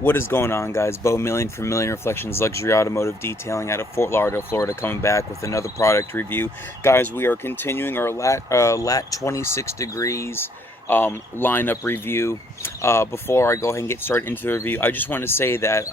What is going on, guys? B.million from Million Reflections Luxury Automotive Detailing out of Fort Lauderdale, Florida, coming back with another product review. Guys, we are continuing our lat 26 degrees lineup review. Before I go ahead and get started into the review, I just want to say that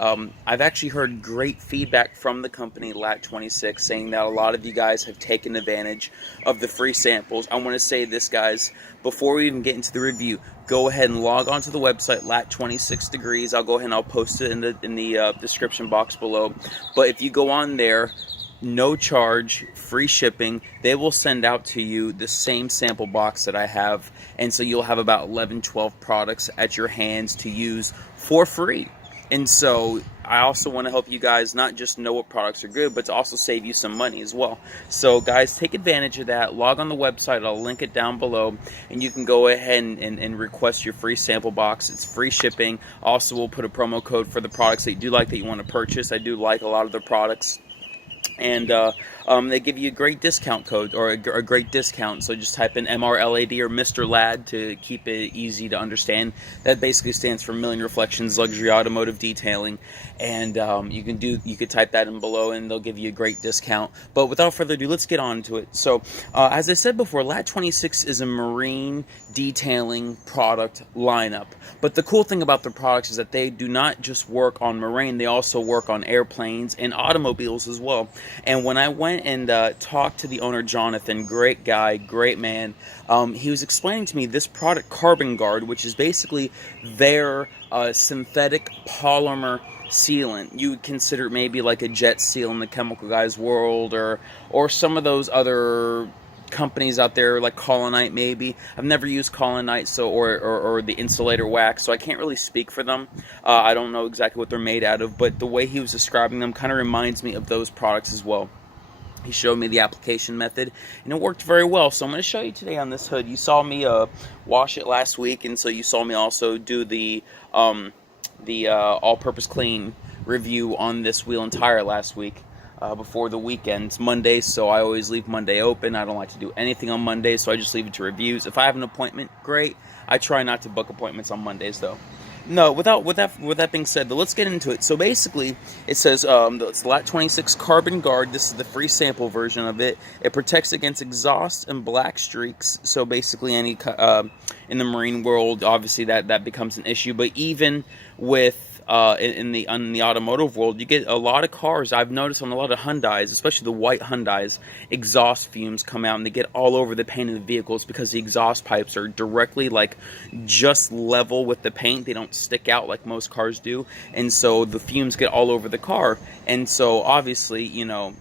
I've actually heard great feedback from the company Lat 26 saying that a lot of you guys have taken advantage of the free samples. I want to say this, guys, before we even get into the review, go ahead and log on to the website Lat 26 degrees. I'll go ahead and I'll post it in the description box below. But if you go on there, no charge, free shipping, they will send out to you the same sample box that I have, and so you'll have about 11-12 products at your hands to use for free. And so I also want to help you guys not just know what products are good, but to also save you some money as well. So guys, take advantage of that. Log on the website. I'll link it down below, and you can go ahead and request your free sample box. It's free shipping. Also, we'll put a promo code for the products that you do like, that you want to purchase. I do like a lot of the products. And they give you a great discount code, or a great discount. So just type in MRLAD or Mr. Lad to keep it easy to understand. That basically stands for Million Reflections Luxury Automotive Detailing. And you could type that in below, and they'll give you a great discount. But without further ado, let's get on to it. So as I said before, Lat 26 is a marine detailing product lineup. But the cool thing about the products is that they do not just work on marine, they also work on airplanes and automobiles as well. And when I went and talked to the owner, Jonathan, great guy, great man, he was explaining to me this product, Carbon Guard, which is basically their synthetic polymer sealant. You would consider it maybe like a jet seal in the chemical guy's world, or some of those other companies out there like Colonite maybe. I've never used Colonite, so or the insulator wax, so I can't really speak for them. I don't know exactly what they're made out of, but the way he was describing them kind of reminds me of those products as well. He showed me the application method, and it worked very well. So I'm going to show you today on this hood. You saw me wash it last week, and so you saw me also do the all-purpose clean review on this wheel and tire last week. Before the weekend. It's Monday, so I always leave Monday open. I don't like to do anything on Monday, so I just leave it to reviews. If I have an appointment, great. I try not to book appointments on Mondays, though. No, with that being said, though, let's get into it. So basically, it says it's Lat 26 Carbon Guard. This is the free sample version of it. It protects against exhaust and black streaks. So basically, any in the marine world, obviously that becomes an issue. But even with in the automotive world, you get a lot of cars. I've noticed on a lot of Hyundais, especially the white Hyundais, exhaust fumes come out and they get all over the paint of the vehicles because the exhaust pipes are directly just level with the paint. They don't stick out like most cars do, and so the fumes get all over the car. And so obviously, you know,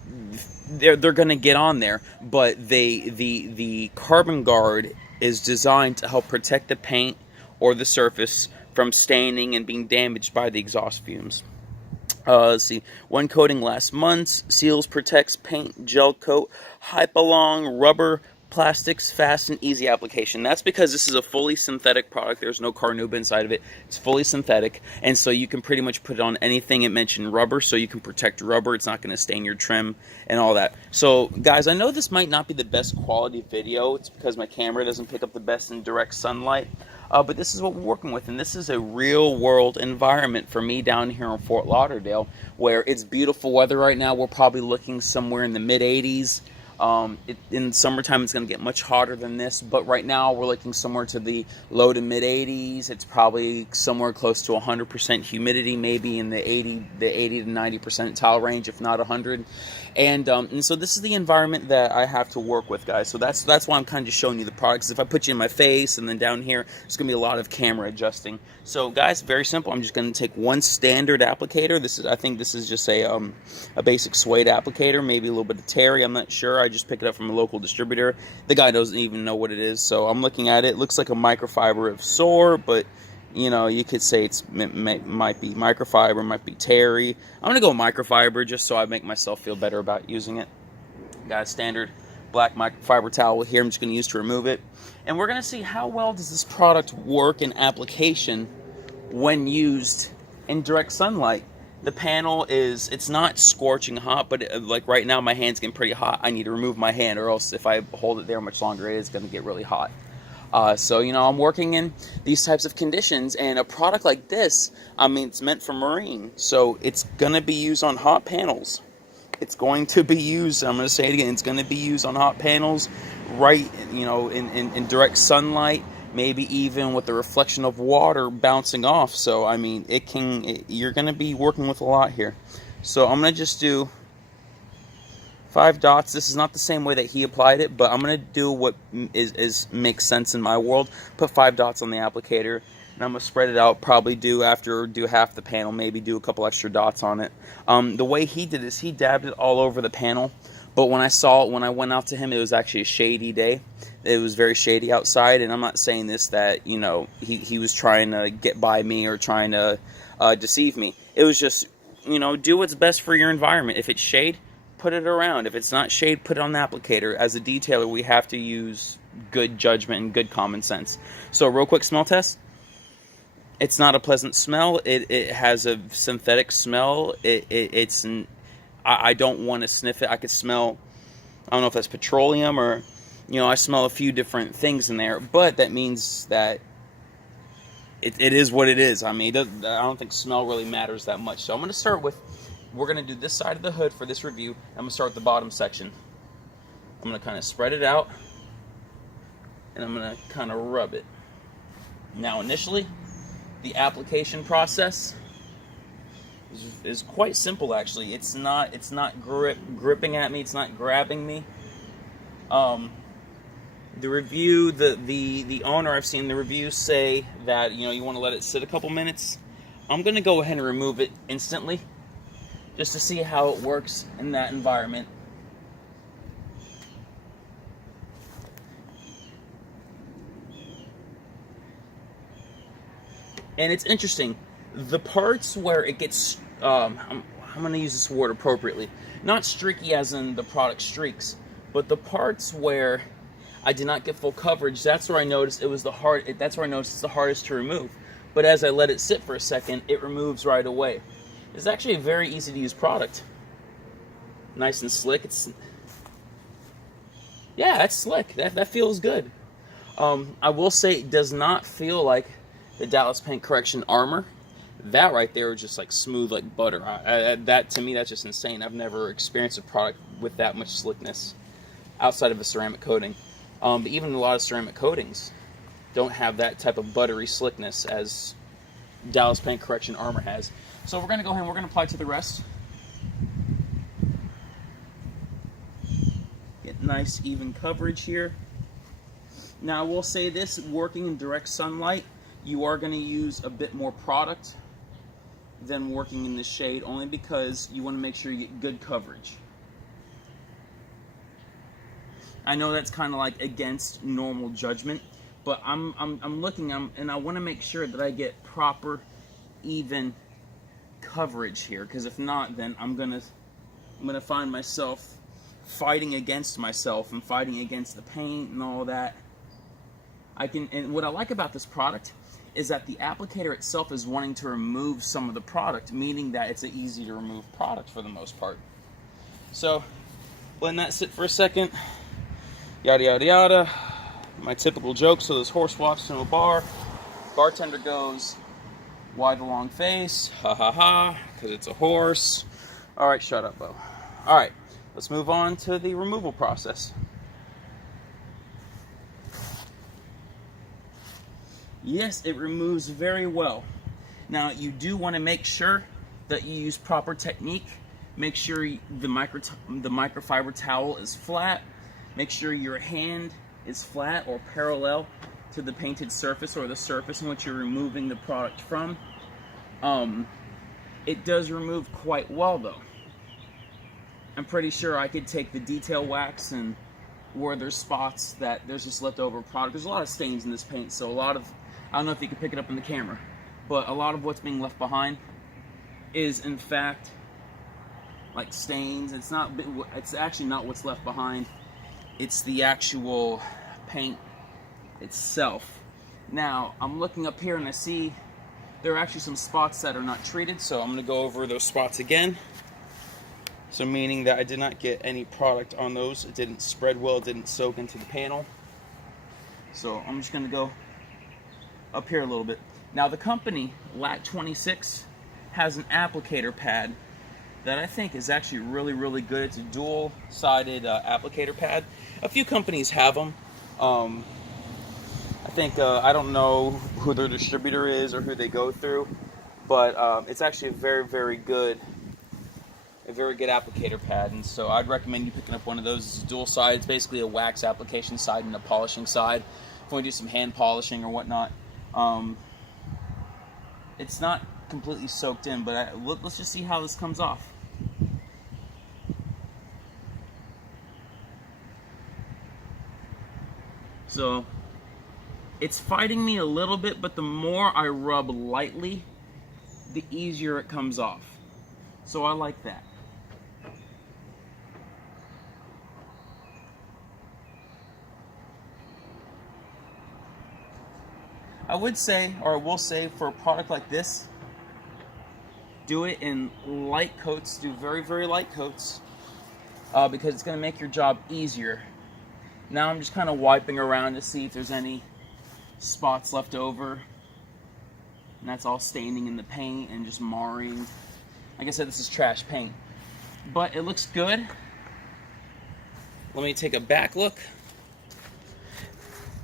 they're going to get on there, but the Carbon Guard is designed to help protect the paint or the surface from staining and being damaged by the exhaust fumes. Let's see. One coating lasts months. Seals, protects, paint, gel coat, Hypalong, rubber, plastics, fast and easy application. That's because this is a fully synthetic product. There's no carnauba inside of it. It's fully synthetic, and so you can pretty much put it on anything. It mentioned rubber, so you can protect rubber. It's not going to stain your trim and all that. So guys, I know this might not be the best quality video. It's because my camera doesn't pick up the best in direct sunlight. But this is what we're working with, and this is a real-world environment for me down here in Fort Lauderdale, where it's beautiful weather right now. We're probably looking somewhere in the mid-80s. In summertime, it's going to get much hotter than this, but right now we're looking somewhere to the low to mid-80s. It's probably somewhere close to 100% humidity, maybe in the 80 to 90 percentile range, if not 100. And so this is the environment that I have to work with, guys. So that's why I'm kind of just showing you the products. If I put you in my face and then down here, there's going to be a lot of camera adjusting. So guys, very simple. I'm just going to take one standard applicator. I think this is just a basic suede applicator, maybe a little bit of terry. I'm not sure. I just picked it up from a local distributor. The guy doesn't even know what it is, so I'm looking at it. It looks like a microfiber of sort, but you know, you could say it might be microfiber, might be terry. I'm gonna go microfiber just so I make myself feel better about using it. Got a standard black microfiber towel here. I'm just gonna use to remove it, and we're gonna see how well does this product work in application when used in direct sunlight. The panel it's not scorching hot, but like right now my hand's getting pretty hot. I need to remove my hand, or else if I hold it there much longer, it is going to get really hot. So, I'm working in these types of conditions, and a product like this, it's meant for marine. So it's going to be used on hot panels. It's going to be used, I'm going to say it again, it's going to be used on hot panels, right, in direct sunlight, maybe even with the reflection of water bouncing off. So, you're going to be working with a lot here. So I'm going to just do 5 dots. This is not the same way that he applied it, but I'm going to do what makes sense in my world. Put 5 dots on the applicator, and I'm going to spread it out, probably do half the panel, maybe do a couple extra dots on it. The way he did this, he dabbed it all over the panel, but when I went out to him, it was actually a shady day. It was very shady outside, and I'm not saying this that, he was trying to get by me or trying to deceive me. It was just, do what's best for your environment. If it's shade, put it around. If it's not shade, put it on the applicator. As a detailer, we have to use good judgment and good common sense. So, real quick smell test. It's not a pleasant smell. It has a synthetic smell. I don't want to sniff it. I could smell, I don't know if that's petroleum or, I smell a few different things in there, but that means that it is what it is. I don't think smell really matters that much. So I'm going to start with, we're going to do this side of the hood for this review. I'm going to start with the bottom section. I'm going to kind of spread it out, and I'm going to kind of rub it. Now, initially, the application process is quite simple, actually. It's not gripping at me. It's not grabbing me. The review, the owner, I've seen the reviews say that, you want to let it sit a couple minutes. I'm going to go ahead and remove it instantly, just to see how it works in that environment. And it's interesting, the parts where it gets, I'm going to use this word appropriately, not streaky as in the product streaks, but the parts where I did not get full coverage, that's where I noticed that's where I noticed it's the hardest to remove. But as I let it sit for a second, it removes right away. It's actually a very easy to use product. Nice and slick. That's slick. That feels good. I will say it does not feel like the Dallas Paint Correction Armor. That right there is just like smooth like butter. That to me, that's just insane. I've never experienced a product with that much slickness outside of a ceramic coating. But even a lot of ceramic coatings don't have that type of buttery slickness as Dallas Paint Correction Armor has. So we're going to go ahead and we're going to apply to the rest. Get nice even coverage here. Now I will say this, working in direct sunlight, you are going to use a bit more product than working in the shade, only because you want to make sure you get good coverage. I know that's kind of like against normal judgment, but I'm looking, and I want to make sure that I get proper, even coverage here, because if not, then I'm gonna find myself fighting against myself and fighting against the paint and all that. And what I like about this product is that the applicator itself is wanting to remove some of the product, meaning that it's an easy to remove product for the most part. So, letting that sit for a second. Yada yada yada. My typical joke. So this horse walks into a bar. Bartender goes, "Why the long face?" Ha ha ha. Because it's a horse. All right, shut up, Bo. All right, let's move on to the removal process. Yes, it removes very well. Now you do want to make sure that you use proper technique. Make sure the microfiber towel is flat. Make sure your hand is flat or parallel to the painted surface or the surface in which you're removing the product from. It does remove quite well though. I'm pretty sure I could take the detail wax, and where there's spots that there's just leftover product. There's a lot of stains in this paint, so I don't know if you can pick it up in the camera, but a lot of what's being left behind is in fact like stains. It's actually not what's left behind. It's the actual paint itself. Now, I'm looking up here and I see there are actually some spots that are not treated, so I'm going to go over those spots again. So meaning that I did not get any product on those. It didn't spread well, it didn't soak into the panel. So I'm just going to go up here a little bit. Now the company, Lat 26, has an applicator pad that I think is actually really, really good. It's a dual-sided applicator pad. A few companies have them. I think, I don't know who their distributor is or who they go through, but it's actually a very, very good applicator pad, and so I'd recommend you picking up one of those. It's dual side. It's basically a wax application side and a polishing side. If you want to do some hand polishing or whatnot, it's not completely soaked in, but let's just see how this comes off. So it's fighting me a little bit, but the more I rub lightly, the easier it comes off. So I like that. I would say, or I will say, for a product like this, do it in light coats. Do very, very light coats, because it's going to make your job easier. Now I'm just kind of wiping around to see if there's any spots left over. And that's all staining in the paint and just marring. Like I said, this is trash paint. But it looks good. Let me take a back look.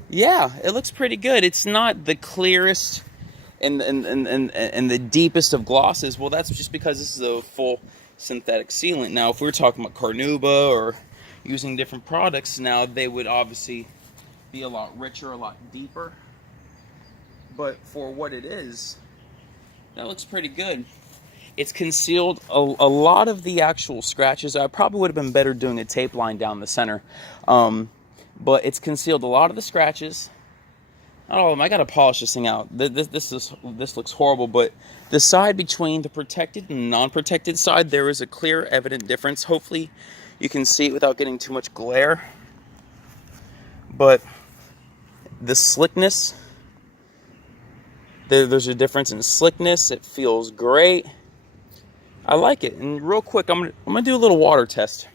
Yeah, it looks pretty good. It's not the clearest and the deepest of glosses. Well, that's just because this is a full synthetic sealant. Now, if we were talking about Carnauba or using different products, now they would obviously be a lot richer, a lot deeper. But for what it is, that looks pretty good. It's concealed a lot of the actual scratches. I probably would have been better doing a tape line down the center. But it's concealed a lot of the scratches. Not all of them. I gotta polish this thing out. This looks horrible, but the side between the protected and non-protected side, there is a clear, evident difference. Hopefully, you can see it without getting too much glare. But the slickness, there's a difference in slickness. It feels great. I like it. And real quick, I'm gonna do a little water test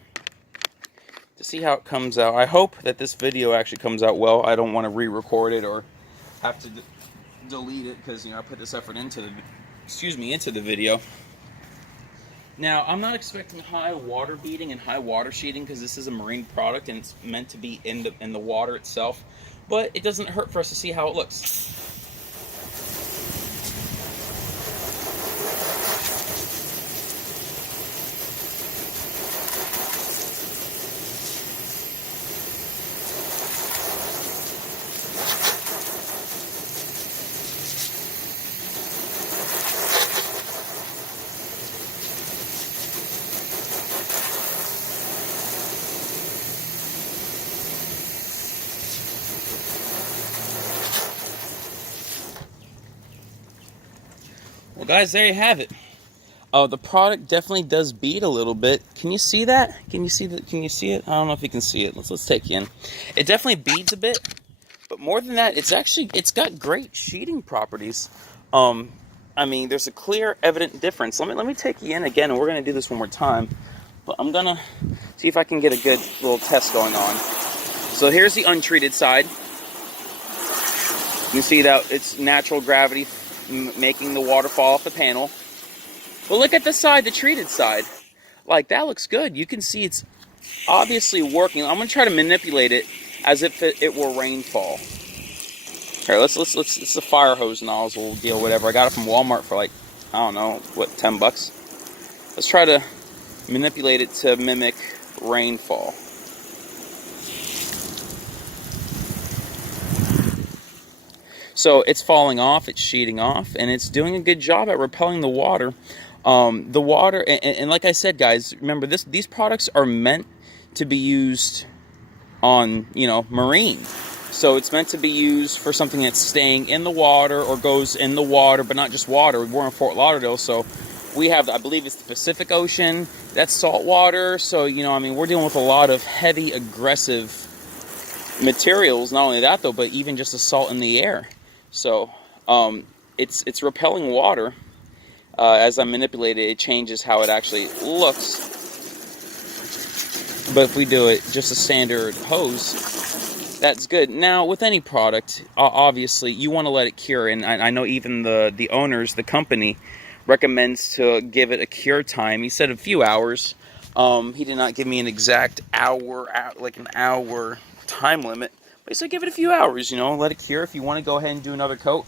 to see how it comes out. I hope that this video actually comes out well. I don't want to re-record it or have to delete it because, you know, I put this effort into the video. Now, I'm not expecting high water beating and high water sheeting because this is a marine product and it's meant to be in the water itself. But it doesn't hurt for us to see how it looks. Well, guys, there you have it. The product definitely does bead a little bit. Can you see that? Can you see that? Can you see it? I don't know if you can see it. Let's take you in. It definitely beads a bit, but more than that, it's got great sheeting properties. I mean, there's a clear, evident difference. Let me take you in again, and we're gonna do this one more time. But I'm gonna see if I can get a good little test going on. So here's the untreated side. You can see that it's natural gravity making the water fall off the panel. But look at the side, the treated side. Like, that looks good. You can see it's obviously working. I'm gonna try to manipulate it as if it were rainfall. Here, let's it's the fire hose nozzle deal, whatever. I got it from Walmart for like, I don't know, what, $10? Let's try to manipulate it to mimic rainfall. So it's falling off, it's sheeting off, and it's doing a good job at repelling the water. The water, and like I said, guys, remember these products are meant to be used on, you know, marine. So it's meant to be used for something that's staying in the water or goes in the water, but not just water. We're in Fort Lauderdale, so we have, I believe it's the Pacific Ocean. That's salt water. So, you know, I mean, we're dealing with a lot of heavy, aggressive materials. Not only that, though, but even just the salt in the air. So it's repelling water. As I manipulate it, it changes how it actually looks. But if we do it just a standard hose, That's good. Now, with any product, obviously, you want to let it cure. And I know even the owners, the company, recommends to give it a cure time. He said a few hours. He did not give me an exact hour, like an hour time limit. But he said give it a few hours, let it cure. If you want to go ahead and do another coat,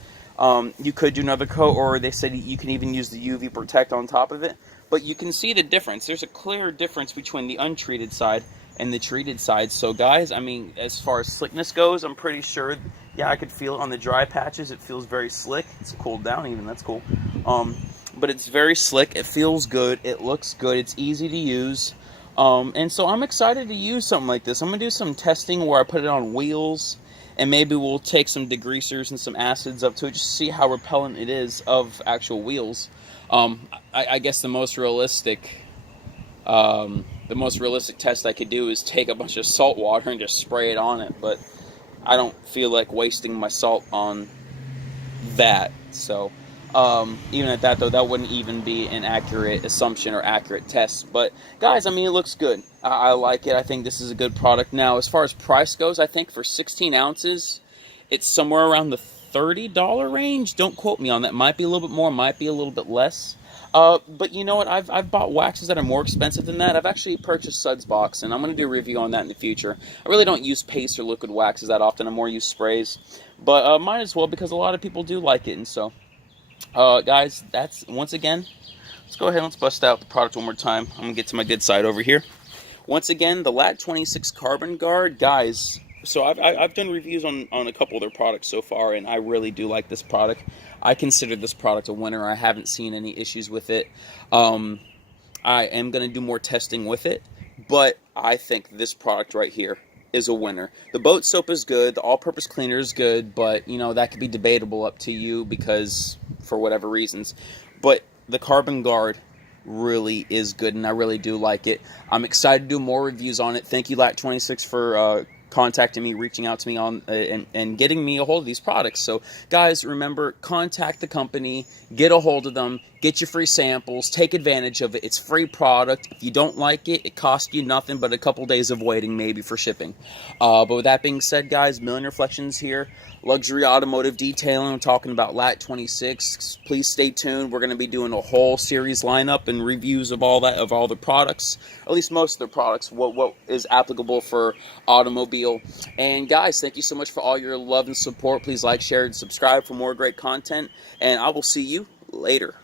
you could do another coat. Or they said you can even use the UV Protect on top of it. But you can see the difference. There's a clear difference between the untreated side and the treated side. So guys, I mean, as far as slickness goes, I'm pretty sure, yeah, I could feel it on the dry patches. It feels very slick. It's cooled down even, that's cool. But it's very slick. It feels good. It looks good. It's easy to use. And so I'm excited to use something like this. I'm going to do some testing where I put it on wheels, and maybe we'll take some degreasers and some acids up to it just to see how repellent it is of actual wheels. I guess the most realistic test I could do is take a bunch of salt water and just spray it on it, but I don't feel like wasting my salt on that. So even at that, though, that wouldn't even be an accurate assumption or accurate test. But guys, I mean, it looks good. I like it. I think this is a good product. Now, as far as price goes, I think for 16 ounces, it's somewhere around the $30 range. Don't quote me on that. Might be a little bit more, might be a little bit less. But you know what? I've bought waxes that are more expensive than that. I've actually purchased Suds Box, and I'm going to do a review on that in the future. I really don't use paste or liquid waxes that often. I more use sprays. But might as well, because a lot of people do like it. And so, guys, that's, once again, let's go ahead and let's bust out the product one more time. I'm going to get to my good side over here. Once again, the Lat 26 Carbon Guard. Guys, so I've done reviews on a couple of their products so far, and I really do like this product. I consider this product a winner. I haven't seen any issues with it. I am going to do more testing with it, but I think this product right here is a winner. The boat soap is good. The all-purpose cleaner is good, but, that could be debatable up to you because for whatever reasons. But the Carbon Guard really is good, and I really do like it. I'm excited to do more reviews on it. Thank you, Lat26, for contacting me, reaching out to me on and getting me a hold of these products. So guys, remember, contact the company, get a hold of them, get your free samples, take advantage of it. It's free product. If you don't like it, it costs you nothing but a couple days of waiting maybe for shipping. But with that being said, guys, Million Reflections here, luxury automotive detailing. I'm talking about Lat26. Please stay tuned. We're going to be doing a whole series lineup and reviews of all that, of all the products, at least most of the products, what is applicable for automobile. And guys, thank you so much for all your love and support. Please like, share, and subscribe for more great content, and I will see you later.